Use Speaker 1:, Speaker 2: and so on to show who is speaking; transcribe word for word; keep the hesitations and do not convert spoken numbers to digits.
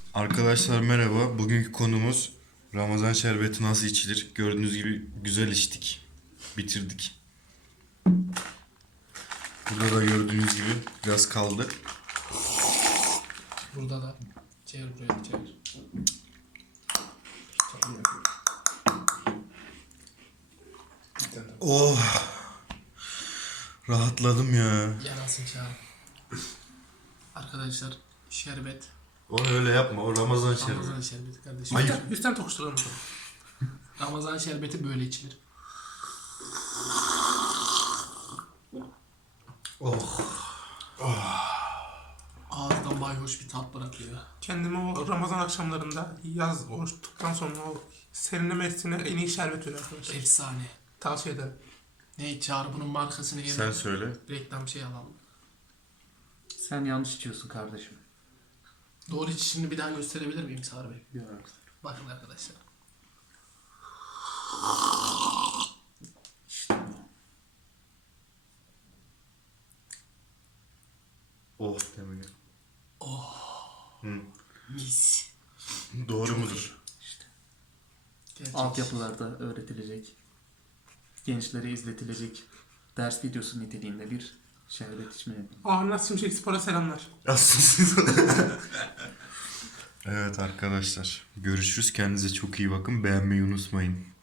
Speaker 1: Arkadaşlar merhaba. Bugünkü konumuz Ramazan şerbeti nasıl içilir? Gördüğünüz gibi güzel içtik. Bitirdik. Burada da gördüğünüz gibi biraz kaldı.
Speaker 2: Burada da çevir buraya çevir.
Speaker 1: Oh! Rahatladım ya.
Speaker 2: Yarasın çağır. Arkadaşlar şerbet.
Speaker 1: Onu öyle yapma. O Ramazan
Speaker 2: Ramazan şerbeti kardeşim.
Speaker 1: Hayır.
Speaker 2: Üstten, üstten tokuşturalım. Ramazan şerbeti böyle içilir.
Speaker 1: Oh!
Speaker 2: Ağızda mayhoş bir tat bırakıyor.
Speaker 3: Kendimi o Ramazan akşamlarında yaz oruç tuttuktan sonra o serinleme hissine en iyi şerbet veriyor arkadaşlar.
Speaker 2: Efsane.
Speaker 3: Tavsiye ederim.
Speaker 2: Ne çağır bunun markasını yeme.
Speaker 1: Sen söyle.
Speaker 2: Reklam şey alalım.
Speaker 4: Sen yanlış içiyorsun kardeşim.
Speaker 2: Doğru içişini bir daha gösterebilir miyim Çağrı Bey?
Speaker 4: Yok.
Speaker 2: Bakın arkadaşlar.
Speaker 4: İşte
Speaker 1: Oh demek.
Speaker 2: Mis.
Speaker 1: Doğru mudur?
Speaker 4: işte.
Speaker 2: Gerçek.
Speaker 4: Altyapılarda öğretilecek, gençlere izletilecek ders videosu niteliğinde bir şerbet içme.
Speaker 3: Ahmet Şimşek Spor'a selamlar.
Speaker 1: Evet arkadaşlar. Görüşürüz. Kendinize çok iyi bakın. Beğenmeyi unutmayın.